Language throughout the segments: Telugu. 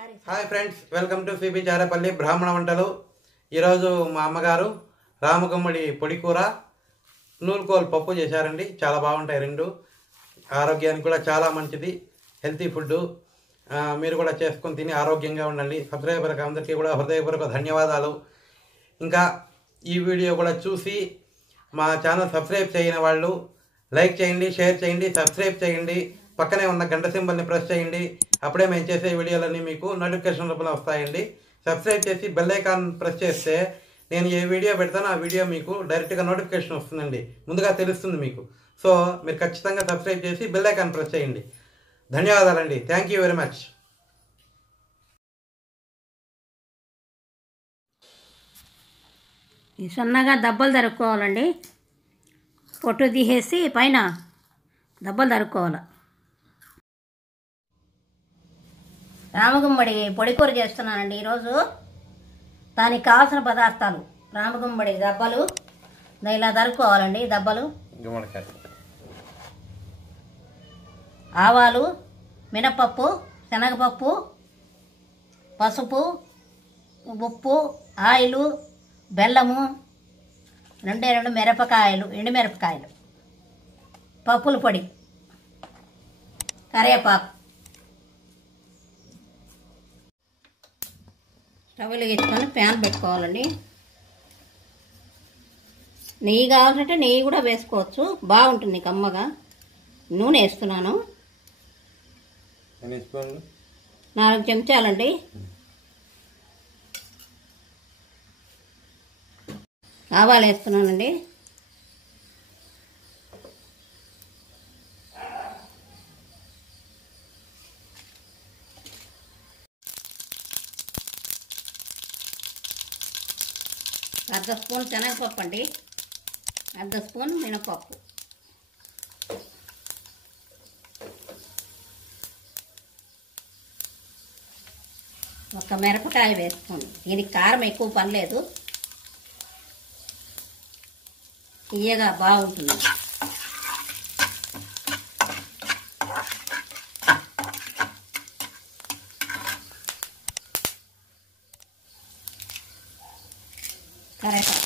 Hi friends, welcome to CB Charepalli బ్రాహ్మణ వంటలు. ఈరోజు మా అమ్మగారు రామగుమ్మడి పొడి కూర, నూల్కోల్ పప్పు చేశారండి. చాలా బాగుంటాయి రెండు. ఆరోగ్యానికి కూడా చాలా మంచిది, హెల్తీ ఫుడ్. మీరు కూడా చేసుకొని తిని ఆరోగ్యంగా ఉండండి. సబ్స్క్రైబర్కి అందరికీ కూడా హృదయపూర్వక ధన్యవాదాలు. ఇంకా ఈ వీడియో కూడా చూసి మా ఛానల్ సబ్స్క్రైబ్ చేయని వాళ్ళు లైక్ చేయండి, షేర్ చేయండి, సబ్స్క్రైబ్ చేయండి. పక్కనే ఉన్న గంట సింబల్ని ప్రెస్ చేయండి. అప్పుడే మేము చేసే వీడియోలన్నీ మీకు నోటిఫికేషన్ రూపంలో వస్తాయండి. సబ్స్క్రైబ్ చేసి బెల్ ఐకాన్ ప్రెస్ చేస్తే నేను ఏ వీడియో పెడతానో ఆ వీడియో మీకు డైరెక్ట్గా నోటిఫికేషన్ వస్తుందండి, ముందుగా తెలుస్తుంది మీకు. సో మీరు ఖచ్చితంగా సబ్స్క్రైబ్ చేసి బెల్ ఐకాన్ ప్రెస్ చేయండి. ధన్యవాదాలండి. Thank you very much. సన్నగా దెబ్బలు తరుక్కోవాలండి. పొట్టు తీసేసి పైన దెబ్బలు తరుక్కోవాలి. రామగుమ్మడి పొడి కూర చేస్తున్నానండి ఈరోజు. దానికి కావాల్సిన పదార్థాలు: రామగుమ్మడి దెబ్బలు, ఇలా తరుక్కోవాలండి దెబ్బలు, ఆవాలు, మినపప్పు, శనగపప్పు, పసుపు, ఉప్పు, ఆయిలు, బెల్లము, రెండు మిరపకాయలు, ఎండుమిరపకాయలు, పప్పుల పొడి, కరివేపాకు. స్టవ్ వెలిగించుకొని ప్యాన్ పెట్టుకోవాలండి. నెయ్యి కావాలంటే నెయ్యి కూడా వేసుకోవచ్చు, బాగుంటుంది కమ్మగా. నూనె వేస్తున్నాను 4 చెంచాలండి. ఆవాలు వేస్తున్నానండి. అర్ధ స్పూన్ శనగపప్పు అండి, అర్ధ స్పూన్ మినపప్పు, ఒక మిరపకాయ వేసుకోండి. దీనికి కారం ఎక్కువ పనిలేదు, తీయగా బాగుంటుంది. కరెక్ట్.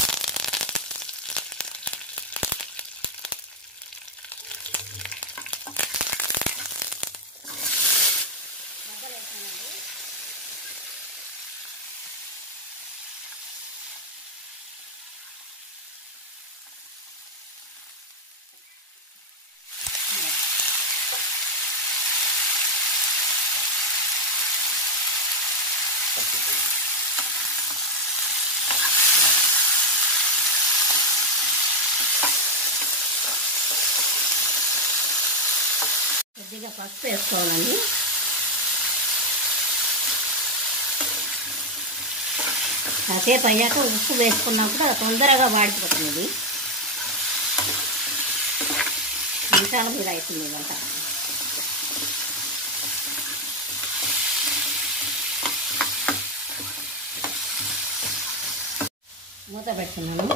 కొద్దిగా పసుపు వేసుకోవాలండి. కాసేపు అయ్యాక ఉప్పు వేసుకున్నప్పుడు అది తొందరగా వాడిపోతుంది. నిమిషాల మీద అవుతుంది వంట. మూత పెడుతున్నాను.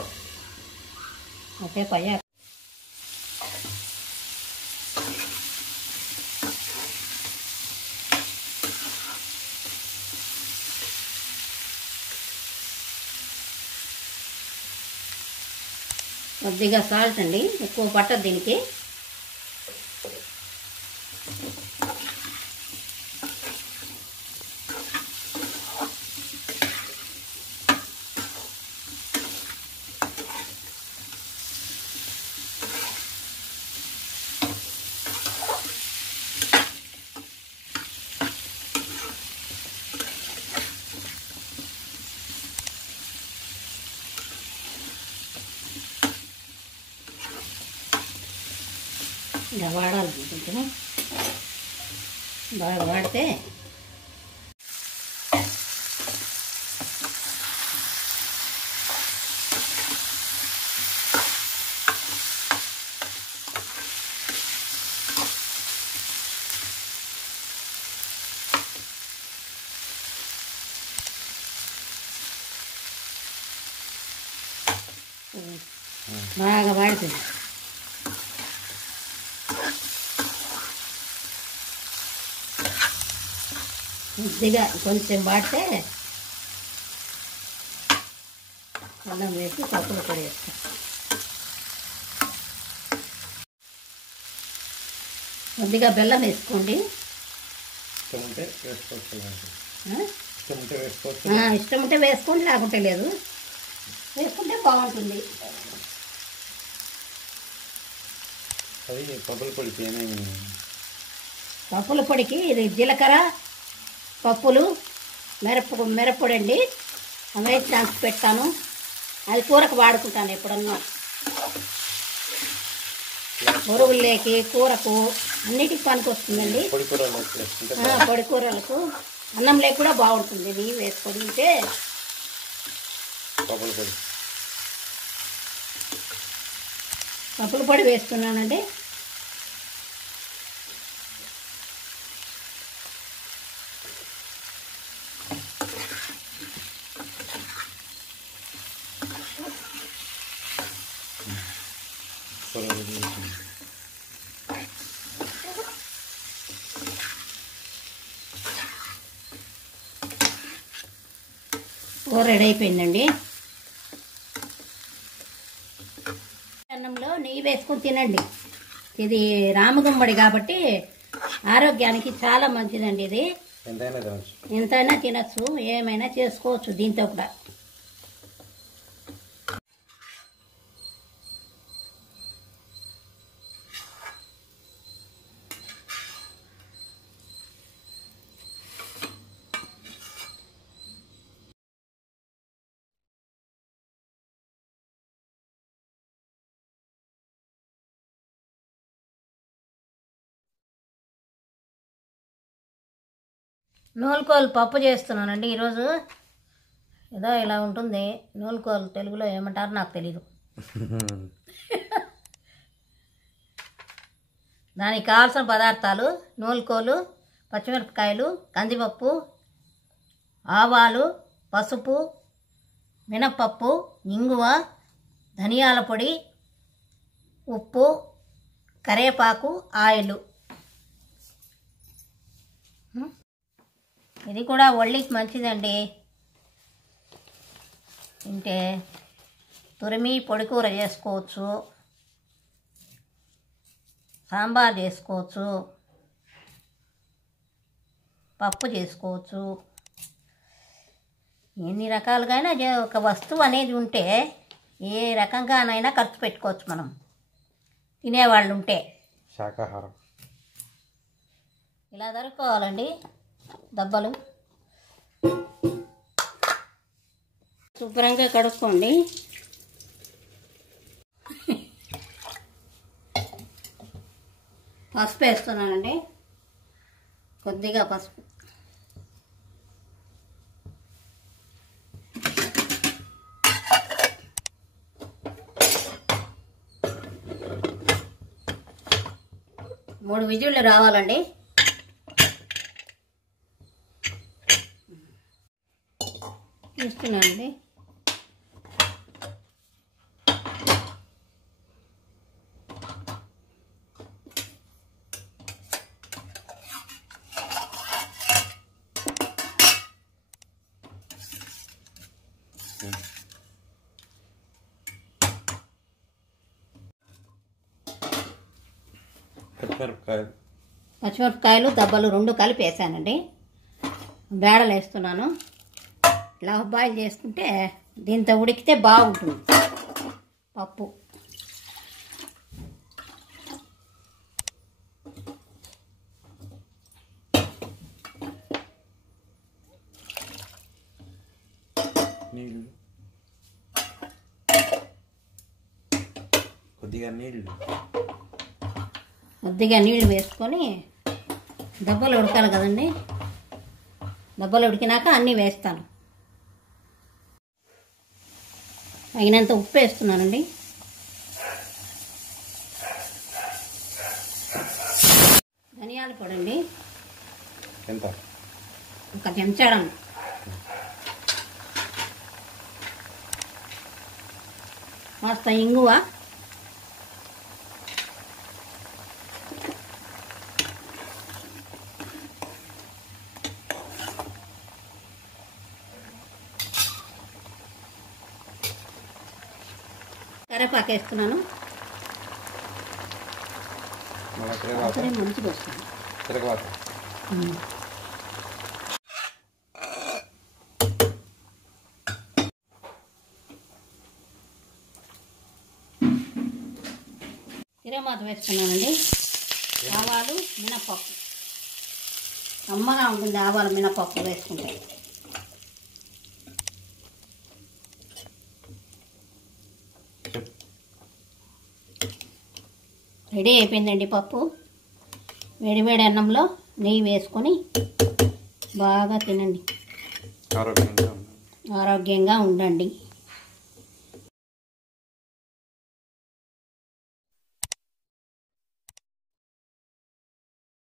కాసేపు అయ్యాక కొద్దిగా సాల్ట్ అండి, ఎక్కువ పట్టదు దీనికి. ఇలా వాడాలి, కొంచెం బాగా వాడితే బాగా వాడుతుంది. కొద్దిగా కొంచెం వాడితే అన్నం వేసి పప్పుల పొడి వేస్తాం. కొద్దిగా బెల్లం వేసుకోండి. ఇష్టం ఉంటే వేసుకోండి, లేకుంటే లేదు. వేసుకుంటే బాగుంటుంది. పప్పుల పొడికి ఇది జీలకర్ర, పప్పులు, మిరప్పొడి అండి. అవి దానికి పెట్టాను. అది కూరకు వాడుకుంటాను ఎప్పుడన్నా. బొరుగులేకి, కూరకు అన్నిటికి పనికి వస్తుందండి. పొడి కూరలకు, అన్నం లేక కూడా బాగుంటుంది. నెయ్యి వేసుకొని ఉంటే పప్పుల పొడి వేస్తున్నానండి. కూర రెడీ అయిపోయిందండి. అన్నంలో నెయ్యి వేసుకొని తినండి. ఇది రామగుమ్మడి కాబట్టి ఆరోగ్యానికి చాలా మంచిదండి. ఇది ఎంతైనా తినచ్చు, ఏమైనా చేసుకోవచ్చు దీంతో కూడా. నూల్కోలు పప్పు చేస్తున్నానండి ఈరోజు. ఏదో ఇలా ఉంటుంది. నూల్కోలు తెలుగులో ఏమంటారు నాకు తెలీదు. దానికి కావాల్సిన పదార్థాలు: నూల్కోలు, పచ్చిమిరపకాయలు, కందిపప్పు, ఆవాలు, పసుపు, మినప్పప్పు, ఇంగువ, ధనియాల పొడి, ఉప్పు, కరివేపాకు, ఆయిల్. ఇది కూడా ఒళ్ళికి మంచిదండి. తింటే తురిమి పొడి కూర చేసుకోవచ్చు, సాంబార్ చేసుకోవచ్చు, పప్పు చేసుకోవచ్చు. ఎన్ని రకాలుగానే ఒక వస్తువు అనేది ఉంటే ఏ రకంగానైనా ఖర్చు పెట్టుకోవచ్చు మనం, తినేవాళ్ళు ఉంటే. శాకాహారం ఇలా దొరుకుకోవాలండి దబ్బలు. శుభ్రంగా కడుక్కోండి. పసుపు వేస్తున్నానండి, కొద్దిగా పసుపు. మూడు విజిల్లు రావాలండి. చూస్తున్నానండి. పచ్చిమిరపకాయలు దబ్బలు రెండు కలిపి వేసానండి. బేడలు వేస్తున్నాను. ఇలా బాయిల్ చేసుకుంటే దీంతో ఉడికితే బాగుంటుంది పప్పు. కొద్దిగా నీళ్ళు వేసుకొని దబ్బలు ఉడకాలి కదండి. దబ్బలు ఉడికినాక అన్నీ వేస్తాను. తగినంత ఉప్పు వేస్తున్నానండి. ధనియాల పొడి అండి, ఒక చెంచాడం. కాస్త ఇంగువ, కరేపాకు వేస్తున్నాను. అప్పుడే మంచిగా వస్తుంది. తిరగమాత వేసుకున్నానండి. ఆవాలు మినపప్పు అమ్మగా ఉంటుంది. ఆవాలు మినపప్పు వేసుకుంటే రెడీ అయిపోయిందండి పప్పు. వేడివేడి అన్నంలో నెయ్యి వేసుకొని బాగా తినండి. ఆరోగ్యంగా ఉండండి.